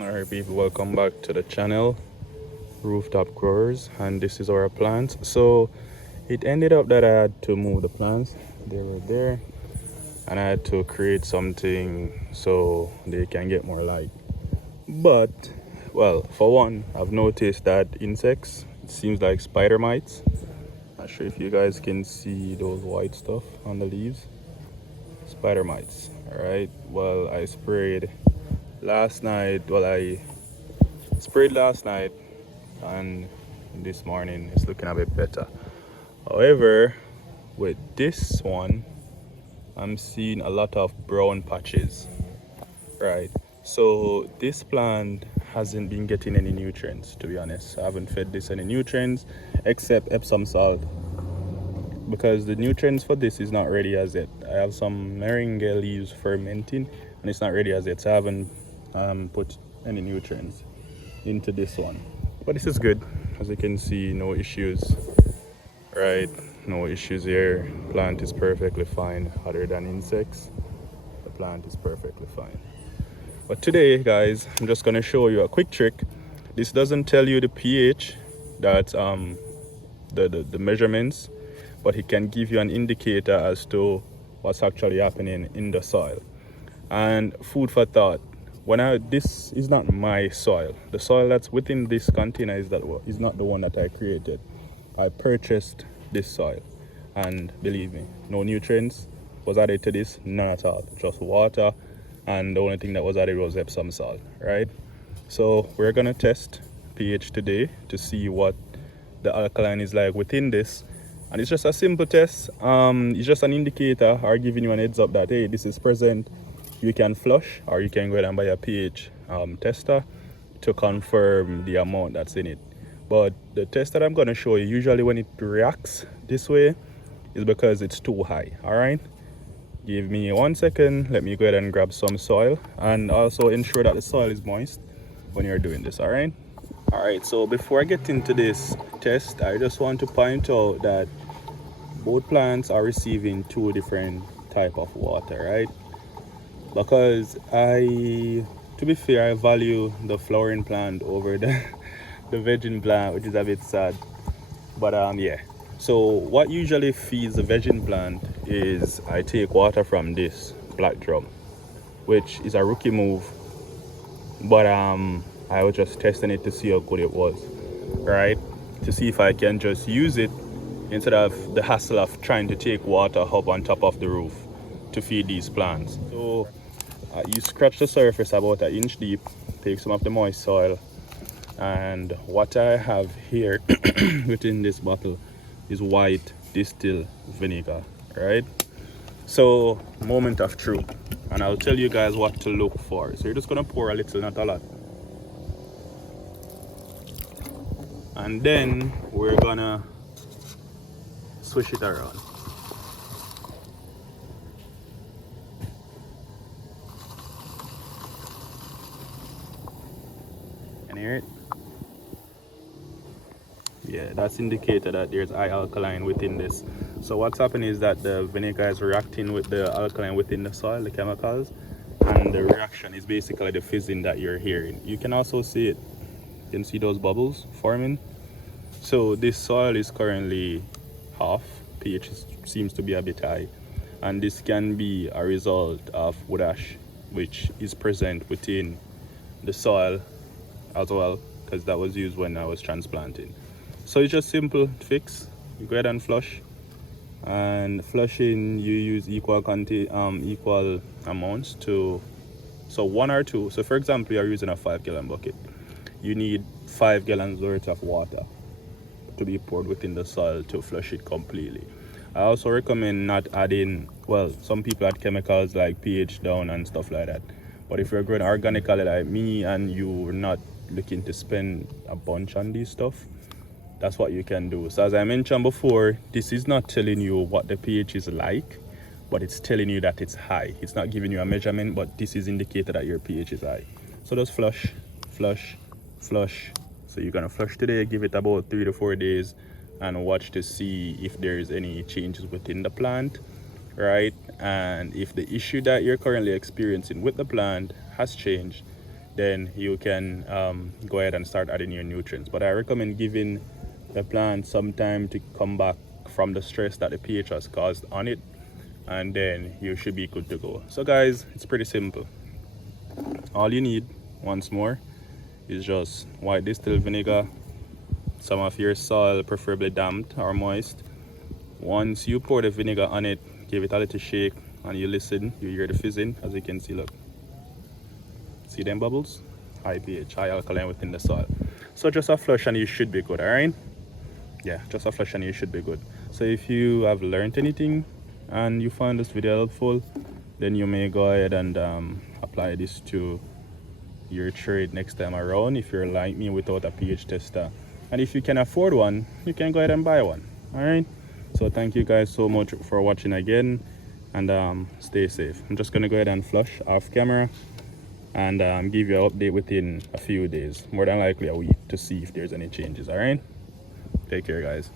Alright people, welcome back to the channel Rooftop Growers, and this is our plants. So it ended up that I had to move the plants. They were there and I had to create something so they can get more light. But well, for one, I've noticed that insects, it seems like spider mites. Not sure if you guys can see those white stuff on the leaves. Spider mites. Alright, well, I sprayed last night. I sprayed last night, and this morning it's looking a bit better. However, with this one, I'm seeing a lot of brown patches. Right. So this plant hasn't been getting any nutrients, to be honest. I haven't fed this any nutrients except Epsom salt, because the nutrients for this is not ready as yet. I have some moringa leaves fermenting and it's not ready as yet, so I haven't put any nutrients into this one. But this is good. As you can see, no issues. Right, no issues here. Plant is perfectly fine. Other than insects, the plant is perfectly fine. But today guys, I'm just going to show you a quick trick. This doesn't tell you the pH, that the measurements, but it can give you an indicator as to what's actually happening in the soil. And food for thought, this is not my soil. The soil that's within this container is not the one that I created. I purchased this soil, and believe me, no nutrients was added to this, none at all, just water, and the only thing that was added was Epsom salt. Right, so we're gonna test pH today to see what the alkaline is like within this, and it's just a simple test. It's just an indicator or giving you an heads up that hey, this is present. You can flush, or you can go ahead and buy a pH tester to confirm the amount that's in it. But the test that I'm going to show you, usually when it reacts this way, is because it's too high. All right, give me 1 second. Let me go ahead and grab some soil, and also ensure that the soil is moist when you're doing this. All right. So before I get into this test, I just want to point out that both plants are receiving two different type of water, right? Because to be fair, I value the flowering plant over the vegging plant, which is a bit sad. But yeah. So what usually feeds the vegging plant is I take water from this black drum, which is a rookie move. But I was just testing it to see how good it was, right? To see if I can just use it instead of the hassle of trying to take water up on top of the roof to feed these plants. So you scratch the surface about 1 inch deep, take some of the moist soil, and what I have here within this bottle is white distilled vinegar. Right, so moment of truth, and I'll tell you guys what to look for. So you're just gonna pour a little, not a lot, and then we're gonna swish it around. Can you hear it? Yeah, that's indicated that there's high alkaline within this. So what's happening is that the vinegar is reacting with the alkaline within the soil, the chemicals, and the reaction is basically the fizzing that you're hearing. You can also see it. You can see those bubbles forming. So this soil is currently half. pH seems to be a bit high, and this can be a result of wood ash, which is present within the soil as well, because that was used when I was transplanting. So it's just simple fix. You go ahead and flush, and flushing you use equal amounts to, so 1 or 2. So for example, you're using a 5-gallon bucket, you need 5 gallons worth of water to be poured within the soil to flush it completely. I also recommend not adding, well, some people add chemicals like pH down and stuff like that, but if you're growing organically like me and you're not looking to spend a bunch on these stuff, that's what you can do. So as I mentioned before, this is not telling you what the pH is like, but it's telling you that it's high. It's not giving you a measurement, but this is indicated that your pH is high. So just flush, flush, flush. So you're gonna flush today, give it about 3 to 4 days, and watch to see if there's any changes within the plant, right? And if the issue that you're currently experiencing with the plant has changed, then you can go ahead and start adding your nutrients. But I recommend giving the plant some time to come back from the stress that the pH has caused on it, and then you should be good to go. So guys, it's pretty simple. All you need, once more, is just white distilled vinegar, some of your soil, preferably damp or moist. Once you pour the vinegar on it, give it a little shake and you listen, you hear the fizzing. As you can see, look, see them bubbles? High pH, high alkaline within the soil. So just a flush and you should be good. All right, yeah, just a flush and you should be good. So if you have learned anything and you found this video helpful, then you may go ahead and apply this to your trade next time around if you're like me without a pH tester. And if you can afford one, you can go ahead and buy one. All right, so thank you guys so much for watching again, and stay safe. I'm just gonna go ahead and flush off camera and give you an update within a few days, more than likely a week, to see if there's any changes. All right, take care guys.